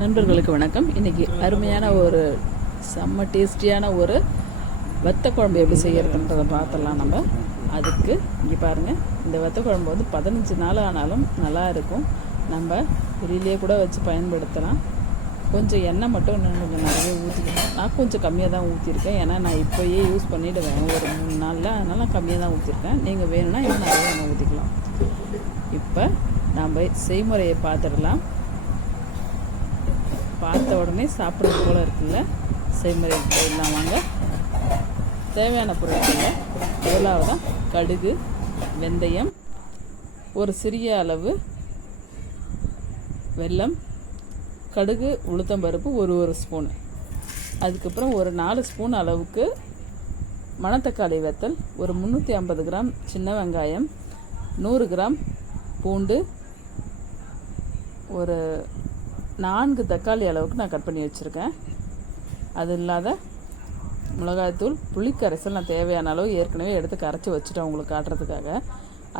நண்பர்களுக்கு வணக்கம். இன்னைக்கு அருமையான ஒரு செம்ம டேஸ்டியான ஒரு வத்த குழம்பு எப்படி செய்யறதுன்றதை பார்த்துடலாம் நம்ம. அதுக்கு இங்கே பாருங்கள் இந்த வத்த குழம்பு வந்து பதினஞ்சு நாள் ஆனாலும் நல்லா இருக்கும். நம்ம வெளியிலேயே கூட வச்சு பயன்படுத்தலாம். கொஞ்சம் எண்ணெய் மட்டும் இன்னும் கொஞ்சம் நிறைய ஊற்றிக்கணும் நான் கொஞ்சம் கம்மியாக தான் ஊற்றிருக்கேன் ஏன்னா நான் இப்போயே யூஸ் பண்ணிவிடுவேன் ஒரு மூணு நாளில் அதனால் நான் கம்மியாக தான் ஊற்றிருக்கேன் நீங்கள் வேணும்னா இன்னும் நிறைய எண்ணெய் ஊற்றிக்கலாம் இப்போ நம்ம செய்முறையை பார்த்துடலாம். பார்த்த உடனே சாப்பிட்றது போல் இருக்குல்ல? செய்முறை போயிடலாம் வாங்க. தேவையான பொருட்களில் முதலாவதாக கடுகு வெந்தயம் ஒரு சிறிய அளவு வெல்லம் கடுகு உளுத்தம்பருப்பு ஒரு ஒரு ஸ்பூன். அதுக்கப்புறம் ஒரு நாலு ஸ்பூன் அளவுக்கு மணத்தக்காளி வத்தல் ஒரு முந்நூற்றி ஐம்பது கிராம் சின்ன வெங்காயம் நூறு கிராம் பூண்டு ஒரு நான்கு தக்காளி அளவுக்கு நான் கட் பண்ணி வச்சுருக்கேன். அது இல்லாத மிளகாய்த்தூள் புளிக்கரைசல் நான் தேவையான அளவு ஏற்கனவே எடுத்து கரைச்சி வச்சுட்டேன் உங்களுக்கு காட்டுறதுக்காக.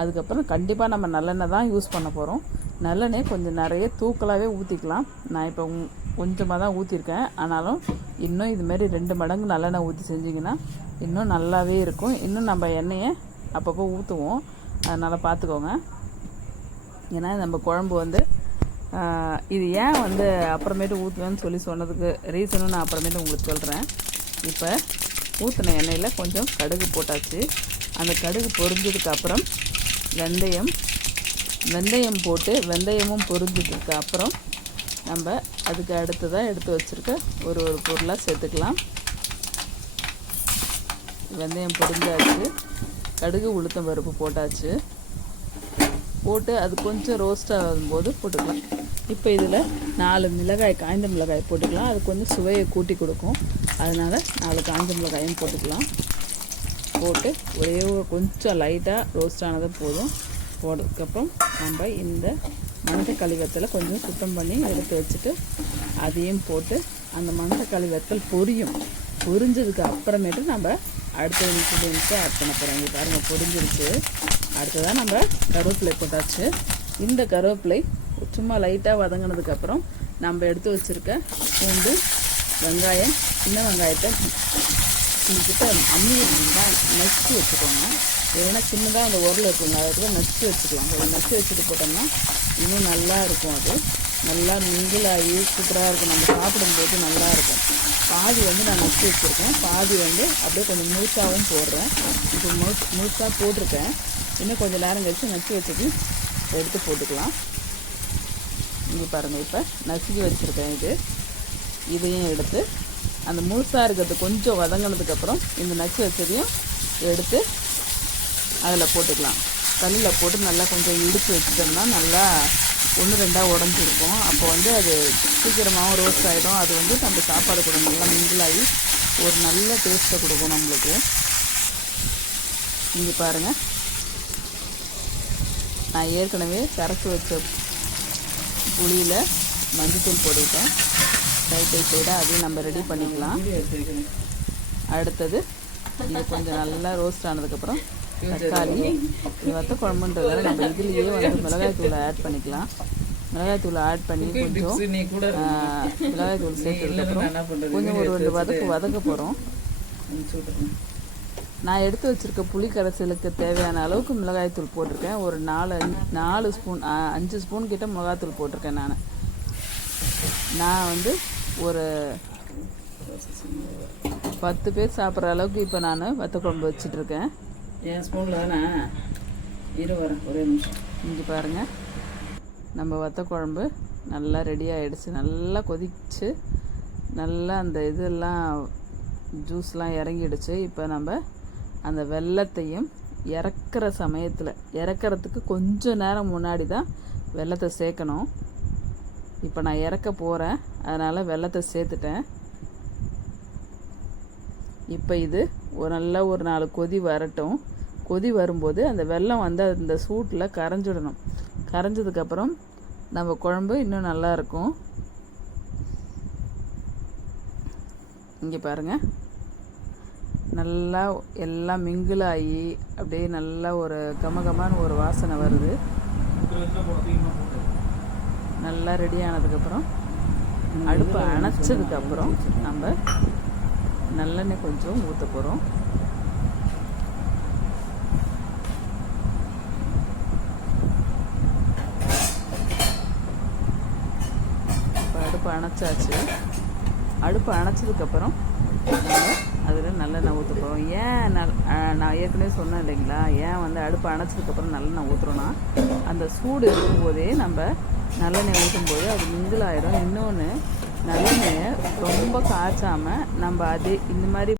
அதுக்கப்புறம் கண்டிப்பாக நம்ம நல்லெண்ணெய் தான் யூஸ் பண்ண போகிறோம் நல்லெண்ணெய் கொஞ்சம் நிறைய தூக்கலாகவே ஊற்றிக்கலாம் நான் இப்போ கொஞ்சமாக தான் ஊற்றிருக்கேன் ஆனாலும் இன்னும் இதுமாரி ரெண்டு மடங்கு நல்லெண்ணெய் ஊற்றி செஞ்சிங்கன்னா இன்னும் நல்லாவே இருக்கும். இன்னும் நம்ம எண்ணெயை அப்பப்போ ஊற்றுவோம் அதனால் பார்த்துக்கோங்க ஏன்னா நம்ம குழம்பு வந்து இது ஏன் வந்து அப்புறமேட்டு ஊற்றுவேன்னு சொல்லி சொன்னதுக்கு ரீசனும் நான் அப்புறமேட்டு உங்களுக்கு சொல்கிறேன் இப்போ ஊற்றின எண்ணெயில் கொஞ்சம் கடுகு போட்டாச்சு. அந்த கடுகு பொரிஞ்சதுக்கு அப்புறம் வெந்தயம் வெந்தயம் போட்டு வெந்தயமும் பொரிஞ்சதுக்கு அப்புறம் நம்ம அதுக்கு அடுத்ததாக எடுத்து வச்சுருக்க ஒரு ஒரு பொருளாக சேர்த்துக்கலாம். வெந்தயம் பொரிஞ்சாச்சு. கடுகு உளுத்தம் பருப்பு போட்டாச்சு. போட்டு அது கொஞ்சம் ரோஸ்ட் ஆகும்போது போட்டுக்கலாம். இப்போ இதில் நாலு மிளகாய் காய்ந்த மிளகாய் போட்டுக்கலாம். அது கொஞ்சம் சுவையை கூட்டி கொடுக்கும். அதனால் நாலு காய்ந்த மிளகாயும் போட்டுக்கலாம். போட்டு ஒரே கொஞ்சம் லைட்டாக ரோஸ்ட் ஆனதும் போதும். போட்டதுக்கப்புறம் நம்ம இந்த மணத்தக்காளி வெத்தலை கொஞ்சம் சுத்தம் பண்ணி எடுத்து வச்சுட்டு அதையும் போட்டு அந்த மணத்தக்காளி வெத்தல் பொரியும். பொரிஞ்சதுக்கு அப்புறமேட்டு நம்ம அடுத்த நிமிஷம் ஆட் பண்ண போகிறோம் இங்கே பாருங்கள் பொரிஞ்சிருச்சு. அடுத்ததாக நம்ம கருவேப்பிலை போட்டாச்சு. இந்த கருவேப்பிலை சும்மா லைட்டாக வதங்கினதுக்கப்புறம் நம்ம எடுத்து வச்சுருக்க பூண்டு வெங்காயம் சின்ன வெங்காயத்தை கிட்ட அம்மி இருந்தால் நச்சு வச்சுக்கோங்க. ஏன்னா சின்னதாக அந்த உரல் இருக்குங்க அதை கூட நச்சு வச்சுக்கலாம். அதை நச்சு வச்சுட்டு போட்டோம்னா இன்னும் நல்லா இருக்கும் அது. நல்லா மிங்கிளாகி சூப்பராக இருக்கும். நம்ம சாப்பிடும்போது நல்லா இருக்கும். பாதி வந்து நான் நச்சு வச்சுருக்கேன். பாதி வந்து அப்படியே கொஞ்சம் முழுசாகவும் போடுறேன். இப்போ முழு முழுசாக போட்டிருக்கேன். இன்னும் கொஞ்சம் நேரம் கழிச்சு நச்சு வச்சது எடுத்து போட்டுக்கலாம். இங்கே பாருங்கள் இப்போ நசுக்கி வச்சுருக்கேன் இது. இதையும் எடுத்து அந்த முழுசாக இருக்கிறது கொஞ்சம் வதங்கினதுக்கப்புறம் இந்த நச்சு வச்சதையும் எடுத்து அதில் போட்டுக்கலாம். கல்லில் போட்டு நல்லா கொஞ்சம் இடித்து வச்சுட்டோம்னா நல்லா ஒன்று ரெண்டாக உடஞ்சிருக்கும். அப்போ வந்து அது சீக்கிரமாகவும் ரோஸ்ட் ஆகிடும் அது வந்து நம்ம சாப்பாடு கூட நல்லா மிங்கிளாகி ஒரு நல்ல டேஸ்ட்டை கொடுக்கும் நம்மளுக்கு. இங்கே பாருங்கள் நான் ஏற்கனவே கரைச்சி வச்ச புளியில் மஞ்சத்தூள் போட்டுக்கிட்டேன். சைட் பை சைடாக அதையும் நம்ம ரெடி பண்ணிக்கலாம். அடுத்தது இது கொஞ்சம் நல்லா ரோஸ்ட் ஆனதுக்கப்புறம் தக்காளி இது வத்த குழம்புன்றதால நம்ம இதுலேயே வந்து மிளகாய் தூளை ஆட் பண்ணிக்கலாம். மிளகாய் தூளை ஆட் பண்ணி கொஞ்சம் மிளகாய் தூள் சேர்த்ததுக்கப்புறம் கொஞ்சம் ஒரு ரெண்டு வதக்கு வதக்க போகிறோம் நான் எடுத்து வச்சிருக்க புளி கரைசலுக்கு தேவையான அளவுக்கு மிளகாய் தூள் போட்டிருக்கேன். ஒரு நாலு நாலு ஸ்பூன் அஞ்சு ஸ்பூன் கிட்ட மிளகாய் தூள் போட்டிருக்கேன் நான். நான் வந்து ஒரு பத்து பேர் சாப்பிட்ற அளவுக்கு இப்போ நான் வத்த குழம்பு வச்சிட்டு இருக்கேன் என் ஸ்பூனில் தானே? இரு வரேன் ஒரே நிமிஷம். இங்கே பாருங்கள் நம்ம வத்த குழம்பு நல்லா ரெடி ஆகிடுச்சு நல்லா கொதிச்சு நல்லா அந்த இதெல்லாம் ஜூஸ்லாம் இறங்கிடுச்சு. இப்போ நம்ம அந்த வெள்ளத்தையும் இறக்குற சமயத்தில் இறக்குறதுக்கு கொஞ்சம் நேரம் முன்னாடி தான் வெள்ளத்தை சேர்க்கணும். இப்போ நான் இறக்க போகிறேன் அதனால் வெள்ளத்தை சேர்த்துட்டேன். இப்போ இது ஒரு நல்ல ஒரு நாலு கொதி வரட்டும். கொதி வரும்போது அந்த வெல்லம் வந்து அந்த சூட்டில் கரைஞ்சிடணும். கரைஞ்சதுக்கப்புறம் நம்ம குழம்பு இன்னும் நல்லா இருக்கும். இங்கே பாருங்கள் நல்லா எல்லாம் மிங்கிள் ஆகி அப்படியே நல்லா ஒரு கமகமான ஒரு வாசனை வருது. நல்லா ரெடி ஆனதுக்கப்புறம் அடுப்பை அணைச்சதுக்கப்புறம் நம்ம நல்லெண்ணெய் கொஞ்சம் ஊற்ற போகிறோம் இப்போ அடுப்பு அணைச்சாச்சு. அடுப்பு அணைச்சதுக்கப்புறம் நம்ம அதில் நல்லெண்ணெய் ஊற்ற ஏன் நல் நான் ஏற்கனவே சொன்னேன் இல்லைங்களா? ஏன் வந்து அடுப்பு அணைச்சதுக்கப்புறம் நல்லெண்ணெய் ஊற்றுறோன்னா அந்த சூடு இருக்கும்போதே நம்ம நல்லெண்ணெய் ஊற்றும்போது அது மிங்கிள் ஆயிடும். இன்னொன்று நல்லெண்ணெயை ரொம்ப காய்ச்சாமல் நம்ம அதே இந்த மாதிரி